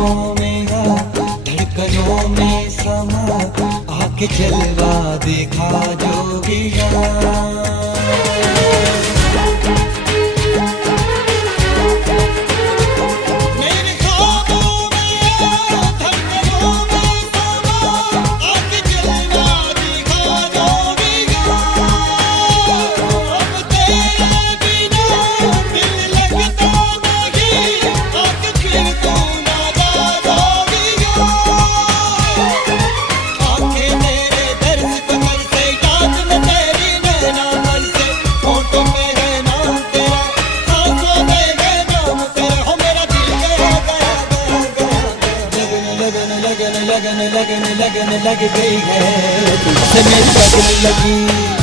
आँखों में धड़कनों में समा, आके जलवा देखा जोगिया। लगन लग गई है, तुझसे मेरी लगन लगी।